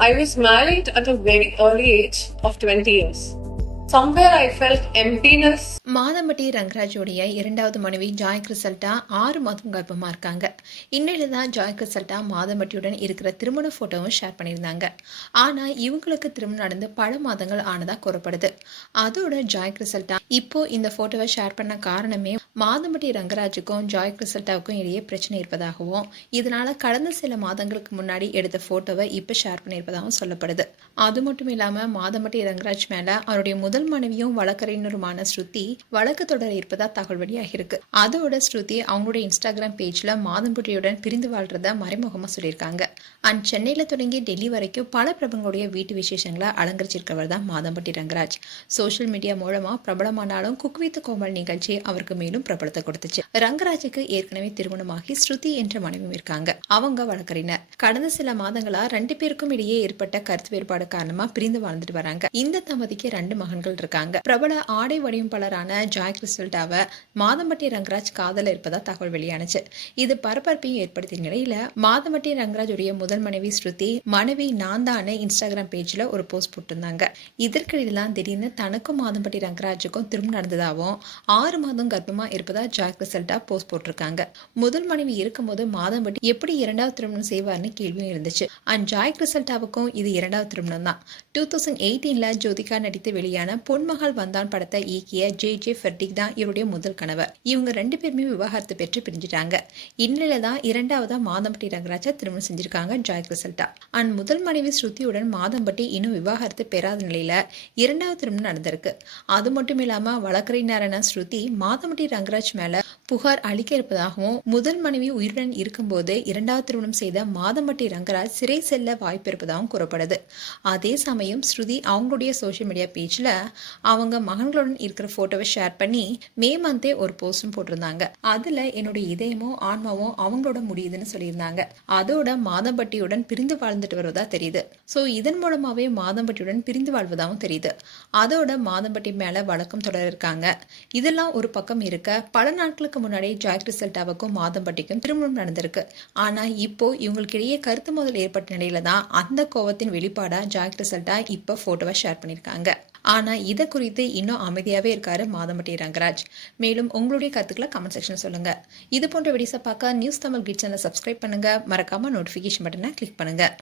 I was married at a very early age of 20 years. Somewhere I felt emptiness. Madhampatti ரங்கராஜோடைய இரண்டாவது மனைவி Joy Crizildaa 6 மாதம் கர்ப்பமா இருக்காங்க. இன்னையில தான் ஜாய் கிறிசல்டா மாதம்பட்டியுடன் இருக்கிற திருமண போட்டோவும் ஷேர் பண்ணியிருந்தாங்க. ஆனா இவங்களுக்கு திருமணம் நடந்து பல மாதங்கள் ஆனதா கூறப்படுது. அதோட ஜாய் கிறிசல்டா இப்போ இந்த போட்டோவை ஷேர் பண்ண காரணமே மாதம்பட்டி ரங்கராஜுக்கும் ஜாய் கிறிசல்டாவுக்கும் இடையே பிரச்சனை இருப்பதாகவும் இதனால கடந்த சில மாதங்களுக்கு முன்னாடி எடுத்த போட்டோவை இப்ப ஷேர் பண்ணியிருப்பதாகவும் சொல்லப்படுது. அது மட்டும் இல்லாம மாதம்பட்டி ரங்கராஜ் மேல அவருடைய முதல் மனைவியும் வழக்கறிஞருமான ஸ்ருதி வழக்கு தொடர இருப்பதா தகவல் வெளியாகி இருக்கு. அதோட ஸ்ருதி அவங்களுடைய இன்ஸ்டாகிராம் பேஜ்ல மாதம்பட்டியுடன் பிரிந்து வாழ்றத மறைமுகமா சொல்லியிருக்காங்க. அண்ட் சென்னையில தொடங்கி டெல்லி வரைக்கும் பல பிரபலங்களுடைய வீட்டு விசேஷங்களை அலங்கரிச்சிருக்கவர் தான் மாதம்பட்டி ரங்கராஜ். சோசியல் மீடியா மூலமா பிரபலமானாலும் குக் வித் கோமல் நிகழ்ச்சி அவருக்கு மேலும் பிரபலத்தை கொடுத்துச்சு. ரங்கராஜுக்கு ஏற்கனவே திருமணமாகி ஸ்ருதி என்ற மனைவியும் இருக்காங்க. அவங்க வழக்கறிஞர். கடந்த சில மாதங்களா 2 பேருக்கும் இடையே ஏற்பட்ட கருத்து வேறுபாடு காரணமா பிரிந்து வாழ்ந்துட்டு வராங்க. இந்த தம்பதிக்கு 2 மகன்கள் இருக்காங்க. பிரபல ஆடை வடிவமைப்பாளரான ஜாய் கிறிசல்டாவை மாதம்பட்டி ரங்கராஜ் காதல இருப்பதா தகவல் வெளியானுச்சு. இது பரபரப்பையும் ஏற்படுத்திய நிலையில மாதம்பட்டி ரங்கராஜ் உடைய முதல் மனைவி ஸ்ருதி மனைவி நான் தானே இன்ஸ்டாகிராம் பேஜ்ல ஒரு போஸ்ட் போட்டிருந்தாங்க. இதற்கிடையிலாம் திடீர்னு தனக்கும் மாதம்பட்டி ரங்கராஜுக்கும் திருமணம் நடந்ததாகவும் 6 மாதம் கர்ப்பமா இருப்பதா ஜாய் கிறிசல்டா போஸ்ட் போட்டிருக்காங்க. முதல் மனைவி இருக்கும்போது மாதம்பட்டி எப்படி 2வது திருமணம் செய்வார்னு கேள்வியும் இருந்துச்சு. அண்ட் ஜாய் கிறிசல்டாவுக்கும் இது 2வது திருமணம் தான். 2018 ஜோதிகா நடித்து வெளியான பொன்மகள் வந்தான் படத்தை இயக்கிய ஜே ஃபெர்டிக் தான் இவருடைய முதல் கணவர். இவங்க 2 பேருமே விவாகரத்து பெற்று பிரிஞ்சுட்டாங்க. இந்நிலையில தான் 2வதா மாதம்பட்டி ரங்கராஜா திருமணம் செஞ்சிருக்காங்க ஜாய் கிறிசல்டா. அண்ட் முதல் மனைவி ஸ்ருதியுடன் மாதம்பட்டி இன்னும் விவாகரத்து பெறாத நிலையில 2வது திருமணம் நடந்திருக்கு. அது மட்டும் இல்லாம வழக்கறிஞரான ஸ்ருதி மாதம்பட்டி ரங்கராஜ் மேல புகார் அளிக்க இருப்பதாகவும் முதல் மனைவி உயிருடன் இருக்கும்போது 2வது திருமணம் செய்த மாதம்பட்டி ரங்கராஜ் சிறை செல்ல வாய்ப்பு இருப்பதாகவும் கூறப்படுது. அதே சமயம் ஸ்ருதி அவங்களுடைய சோசியல் மீடியா பேஜ்ல அவங்க மகன்களுடன் இருக்கிற போட்டோவை ஷேர் பண்ணி மே மந்தே ஒரு போஸ்டும் போட்டிருந்தாங்க. அதுல என்னுடைய இதயமோ ஆன்மாவோ அவங்களோட முடியுதுன்னு சொல்லியிருந்தாங்க. அதோட மாதம்பட்டியுடன் பிரிந்து வாழ்ந்துட்டு வருவதா தெரியுது. சோ இதன் மூலமாவே மாதம்பட்டியுடன் பிரிந்து வாழ்வதாகவும் தெரியுது. அதோட மாதம்பட்டி மேல வழக்கம் தொடர இருக்காங்க. இதெல்லாம் ஒரு பக்கம் இருக்க பல நாட்களுக்கு முன்னாடி ஜாய் கிறிசல்டாவுக்கும் மாதம்பட்டிக்கும் திருமணம் நடந்திருக்கு. ஆனா இப்போ இவங்களுக்கு இடையே கருத்து மோதல் ஏற்பட்ட நிலையில தான் அந்த கோவத்தின் வெளிப்பாடா ஜாய் கிறிசல்டா இப்ப போட்டோவை ஷேர் பண்ணிருக்காங்க. ஆனா இதை குறித்து இன்னும் அமைதியாவே இருக்காரு மாதம்பட்டி ரங்கராஜ். மேலும் உங்களுடைய கருத்துக்களை கமெண்ட் செக்ஷன் சொல்லுங்க. இது போன்ற வீடியோஸை பார்க்க நியூஸ் தமிழ் கிட் சேனலை சப்ஸ்கிரைப் பண்ணுங்க. மறக்காம நோட்டிபிகேஷன் பட்டனை கிளிக் பண்ணுங்க.